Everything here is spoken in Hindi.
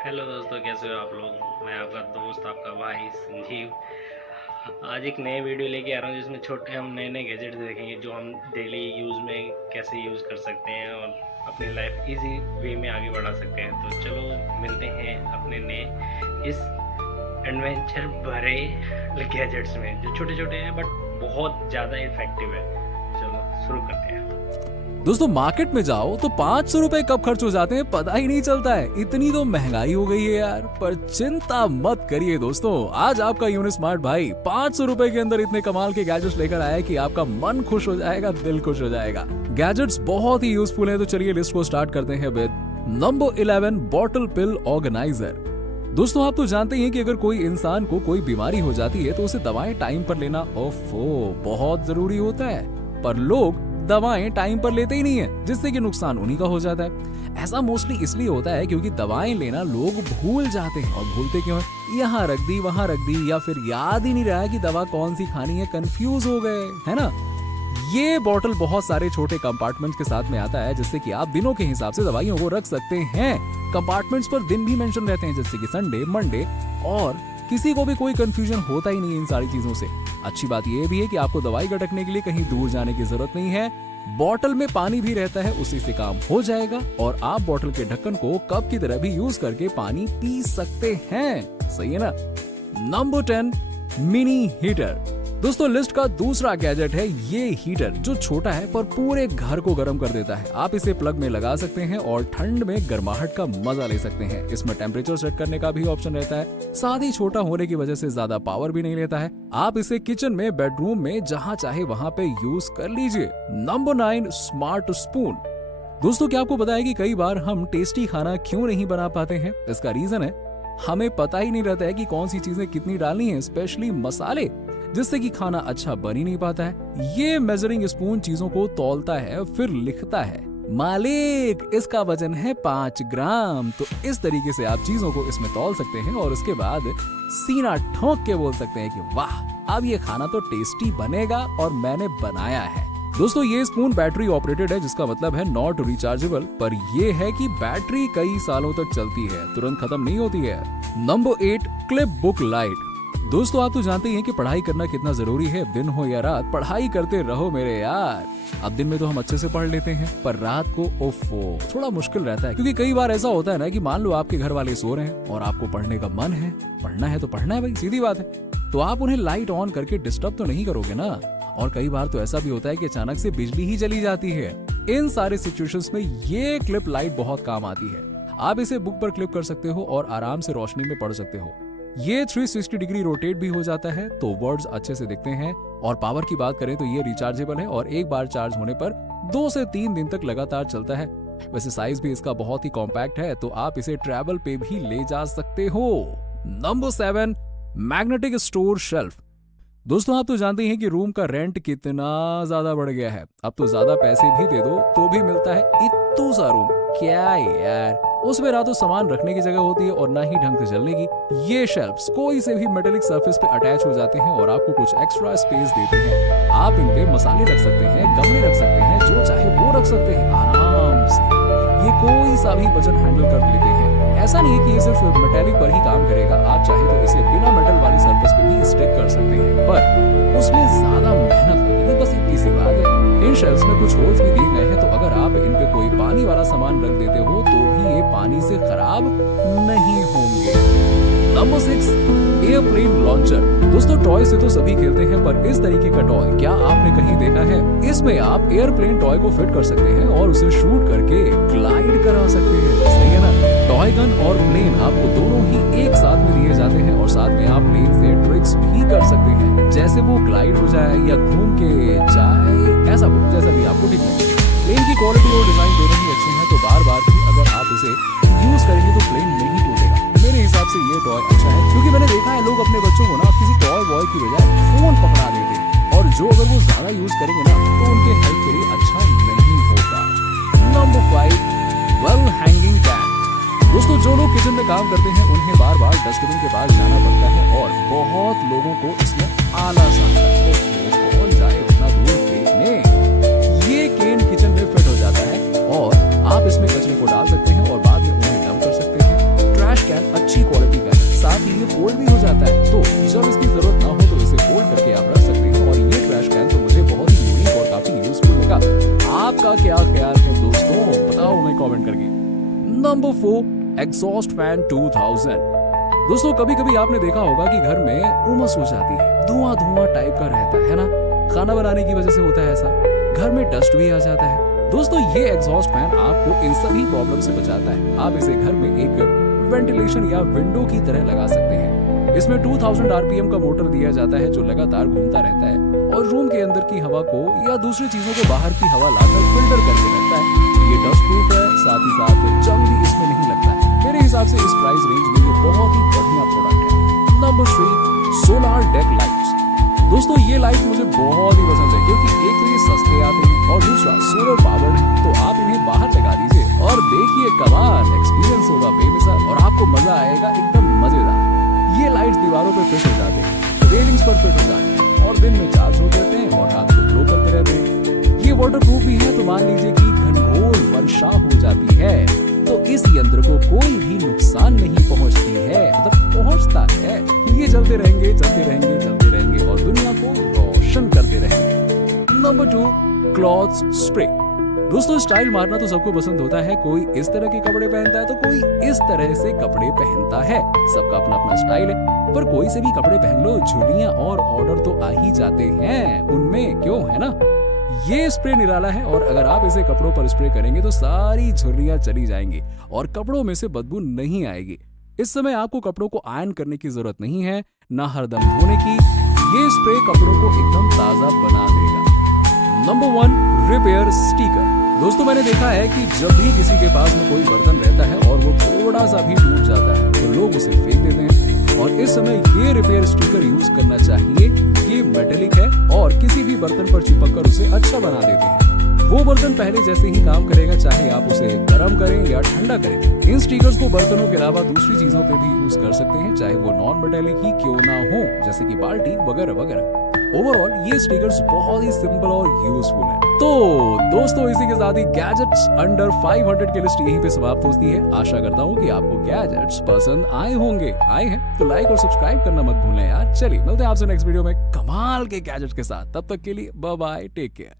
हेलो दोस्तों, कैसे हो आप लोग। मैं आपका दोस्त, आपका भाई संजीव आज एक नए वीडियो लेके आ रहा हूँ जिसमें छोटे हम नए नए गैजेट्स देखेंगे जो हम डेली यूज़ में कैसे यूज़ कर सकते हैं और अपनी लाइफ इजी वे में आगे बढ़ा सकते हैं। तो चलो मिलते हैं अपने नए इस एडवेंचर भरे गैजेट्स में जो छोटे छोटे हैं बट बहुत ज़्यादा इफ़ेक्टिव है। चलो शुरू करते हैं। दोस्तों मार्केट में जाओ तो 500 रुपए कब खर्च हो जाते हैं पता ही नहीं चलता है। इतनी तो महंगाई हो गई है यार। पर चिंता मत करिए दोस्तों, आज आपका यूनिस्मार्ट भाई 500 रुपए के अंदर इतने कमाल के गैजेट्स लेकर आया है कि आपका मन खुश हो जाएगा, दिल खुश हो जाएगा। गैजेट्स बहुत ही यूजफुल है, तो चलिए लिस्ट को स्टार्ट करते हैं with number 11 bottle pill organiser. दोस्तों आप तो जानते ही हैं कि अगर कोई इंसान को कोई बीमारी हो जाती है तो उसे दवाएं टाइम पर लेना बहुत जरूरी होता है, पर लोग दवाएं टाइम पर लेते ही नहीं है, जिससे कि नुकसान उन्हीं का हो जाता है। ऐसा मोस्टली इसलिए होता है क्योंकि दवाएं लेना लोग भूल जाते हैं। और भूलते क्यों है? यहाँ रख दी, वहां रख दी, या फिर याद ही नहीं रहा कि दवा कौन सी खानी है, कंफ्यूज हो गए, है ना। ये बॉटल बहुत सारे छोटे कंपार्टमेंट्स के साथ में आता है, जिससे कि आप दिनों के हिसाब से दवाइयों को रख सकते हैं। कंपार्टमेंट्स पर दिन भी मेंशन रहते हैं, जैसे कि संडे, मंडे, और किसी को भी कोई कंफ्यूजन होता ही नहीं इन सारी चीजों से। अच्छी बात यह भी है कि आपको दवाई गटकने के लिए कहीं दूर जाने की जरूरत नहीं है। बॉटल में पानी भी रहता है, उसी से काम हो जाएगा और आप बॉटल के ढक्कन को कप की तरह भी यूज करके पानी पी सकते हैं। सही है ना। Number 10 mini heater. दोस्तों लिस्ट का दूसरा गैजेट है ये हीटर, जो छोटा है पर पूरे घर को गर्म कर देता है। आप इसे प्लग में लगा सकते हैं और ठंड में गर्माहट का मजा ले सकते हैं। इसमें टेम्परेचर सेट करने का भी ऑप्शन रहता है। साथ ही छोटा होने की वजह से ज्यादा पावर भी नहीं लेता है। आप इसे किचन में, बेडरूम में, जहाँ चाहे वहाँ पे यूज कर लीजिए। Number 9 smart spoon. दोस्तों क्या आपको पता है कि कई बार हम टेस्टी खाना क्यों नहीं बना पाते हैं? इसका रीजन है हमें पता ही नहीं रहता है कि कौन सी चीजें कितनी डालनी है, स्पेशली मसाले, जिससे कि खाना अच्छा बन ही नहीं पाता है। ये मेजरिंग स्पून चीजों को तौलता है, फिर लिखता है मालिक इसका वजन है 5 ग्राम। तो इस तरीके से आप चीजों को इसमें तौल सकते हैं और उसके बाद सीना ठोक के बोल सकते हैं कि वाह अब ये खाना तो टेस्टी बनेगा और मैंने बनाया है। दोस्तों ये स्पून बैटरी ऑपरेटेड है, जिसका मतलब है नॉट रिचार्जेबल, पर ये है कि बैटरी कई सालों तक चलती है, तुरंत खत्म नहीं होती है। Number 8 clip book light. दोस्तों आप तो जानते ही हैं कि पढ़ाई करना कितना जरूरी है। दिन हो या रात पढ़ाई करते रहो मेरे यार। अब दिन में तो हम अच्छे से पढ़ लेते हैं, पर रात को थोड़ा मुश्किल रहता है, क्योंकि कई बार ऐसा होता है ना कि मान लो आपके घर वाले सो रहे हैं और आपको पढ़ने का मन है। पढ़ना है तो पढ़ना है भाई, सीधी बात है। तो आप उन्हें लाइट ऑन करके डिस्टर्ब तो नहीं करोगे ना। और कई बार तो ऐसा भी होता है कि अचानक से बिजली ही चली जाती है। इन सारे सिचुएशंस में ये क्लिप लाइट बहुत काम आती है। आप इसे बुक पर क्लिप कर सकते हो और आराम से रोशनी में पढ़ सकते हो। ये 360 डिग्री रोटेट भी हो जाता है, तो वर्ड्स अच्छे से दिखते हैं। और पावर की बात करें तो ये रिचार्जेबल है और एक बार चार्ज होने पर 2 से 3 दिन तक लगातार चलता है। वैसे साइज भी इसका बहुत ही कॉम्पैक्ट है, तो आप इसे ट्रैवल पे भी ले जा सकते हो। Number 7 magnetic store shelf. दोस्तों आप तो जानते हैं कि रूम का रेंट कितना ज्यादा बढ़ गया है। अब तो ज्यादा पैसे भी दे दो तो भी मिलता है इत्तू सा रूम। क्या यार, उसमें ना तो सामान रखने की जगह होती है और ना ही ढंग से चलने की। ये शेल्फ्स कोई से भी मेटेलिक सरफेस पे अटैच हो जाते हैं और आपको कुछ एक्स्ट्रा स्पेस देते हैं। आप इन पे मसाले रख सकते हैं, गमले रख सकते हैं, जो चाहे वो रख सकते हैं आराम से। ये कोई सा भी वजन हैंडल कर लेते हैं। ऐसा नहीं है कि ये सिर्फ मेटेलिक पर ही काम करेगा, आप चाहे तो इसे बिना मेटल वाली सरफेस पे भी स्टिक कर सकते हैं, पर उसमें ज्यादा मेहनत लगेगी, बस इतनी सी बात है। इन शेल्फ्स में कुछ होल्स भी दिए गए हैं, तो अगर आप इन पे कोई पानी वाला सामान रख देते हो तो भी ये पानी से खराब नहीं होंगे। Number 6 airplane launcher. दोस्तों टॉय से तो सभी खेलते हैं, पर इस तरीके का टॉय क्या आपने कहीं देखा है? इसमें आप एयरप्लेन टॉय को फिट कर सकते हैं और उसे शूट करके ग्लाइड करा सकते हैं। सही है ना। टॉय गन और प्लेन आपको दोनों ही एक साथ में दिए जाते हैं और साथ में आप प्लेन से ट्रिक्स भी कर सकते हैं, जैसे वो ग्लाइड हो जाए या घूम के जाए, ऐसा जैसा भी आपको ठीक लगे। प्लेन की क्वालिटी और डिजाइन दोनों ही अच्छे हैं, तो बार बार भी अगर आप इसे यूज करेंगे तो प्लेन नहीं टूटेगा। मेरे हिसाब से ये टॉय अच्छा है, क्योंकि मैंने देखा है लोग अपने बच्चों को ना किसी टॉय बॉय की बजाय फोन पकड़ा देते हैं, और जो अगर वो ज्यादा यूज करेंगे ना तो उनके हेल्थ के लिए अच्छा नहीं होगा। Number 5 well hanging can. दोस्तों जो लोग किचन में काम करते हैं उन्हें बार बार डस्टबिन के पास जाना पड़ता है और बहुत लोगों को इसमें आलस आता है। कौन जाए इतना दूर फेंकने। ये केन किचन में फिट हो जाता है और आप इसमें कचरे को डाल सकते हैं और बाद में उन्हें डंप कर सकते हैं। Trash can number 4, exhaust fan 2000। दोस्तों कभी कभी आपने देखा होगा कि घर में उमस हो जाती है, धुआं धुआं टाइप का रहता है ना, खाना बनाने की वजह से होता है ऐसा, घर में डस्ट भी आ जाता है। दोस्तों ये एग्जॉस्ट फैन आपको इन सभी प्रॉब्लम से बचाता है। आप इसे घर में एक वेंटिलेशन या विंडो की तरह लगा सकते हैं। इसमें 2000 आरपीएम का मोटर दिया जाता है जो लगातार घूमता रहता है और रूम के अंदर की हवा को या दूसरी चीजों को बाहर की हवा लाकर फिल्टर करके रखता है। ये डस्ट प्रूफ है, साथ ही साथ जंग भी इसमें नहीं लगता है। मेरे हिसाब से इस प्राइस रेंज में ये बहुत ही बढ़िया प्रोडक्ट है। Number 3, solar deck lights. दोस्तों ये लाइट मुझे बहुत ही पसंद है क्योंकि एक तो ये सस्ते आते हैं और दूसरा सोलर पावर्ड है, तो आप इन्हें बाहर लगा दीजिए और देखिए कमाल एक्सपीरियंस होगा बेमिसाल और आपको मजा आएगा एकदम मजेदार। ये लाइट्स दीवारों पे फिट हो जाते हैं, रेलिंग्स पर फिट हो जाते हैं और दिन में चार्ज होते रहते हैं और रात को ग्लो करते रहते हैं। ये वाटरप्रूफ भी है, तो मान लीजिए कि घनघोर वर्षा हो जाती है तो इस यंत्र को कोई भी नुकसान नहीं पहुंचती है, मतलब पहुंचता है। ये चलते रहेंगे चलते रहेंगे चलते रहेंगे और दुनिया को रोशन करते रहेंगे। Number 2, clothes spray. दोस्तों स्टाइल मारना तो सबको पसंद होता है, कोई इस तरह के कपड़े पहनता है तो कोई इस तरह से कपड़े पहनता है, सबका अपना अपना स्टाइल है। पर कोई से भी कपड़े पहन लो, झुर्रियां और ऑर्डर तो आ ही जाते हैं उनमें, क्यों, है ना। ये स्प्रे निराला है और अगर आप इसे कपड़ों पर स्प्रे करेंगे तो सारी झुर्रियां चली जाएंगी और कपड़ों में से बदबू नहीं आएगी। इस समय आपको कपड़ों को आयरन करने की जरूरत नहीं है, ना हरदम धोने की। ये स्प्रे कपड़ों को एकदम ताजा बना देगा। Number 1, repair sticker. दोस्तों मैंने देखा है कि जब भी किसी के पास में कोई बर्तन रहता है और वो थोड़ा सा भी टूट जाता है तो लोग उसे फेंक देते हैं और इस समय ये रिपेयर स्टिकर यूज करना चाहिए। ये मेटेलिक है और किसी भी बर्तन पर चिपक कर उसे अच्छा बना देते हैं। वो बर्तन पहले जैसे ही काम करेगा, चाहे आप उसे गर्म करें या ठंडा करें। इन स्टिकर्स को बर्तनों के अलावा दूसरी चीजों पे भी यूज कर सकते हैं, चाहे वो नॉन मेटेलिक ही क्यों ना हो, जैसे कि बाल्टी वगैरह वगैरह। ओवरऑल ये स्टिकर्स बहुत ही सिंपल और यूजफुल है। तो दोस्तों इसी के साथ ही गैजेट्स अंडर 500 की लिस्ट यहीं पे समाप्त होती है। आशा करता हूँ कि आपको गैजेट्स पसंद आए होंगे। आए हैं तो लाइक और सब्सक्राइब करना मत भूलना यार। चलिए मिलते हैं आपसे नेक्स्ट वीडियो में कमाल के गैजेट के साथ। तब तक के लिए बाय बाय, टेक केयर।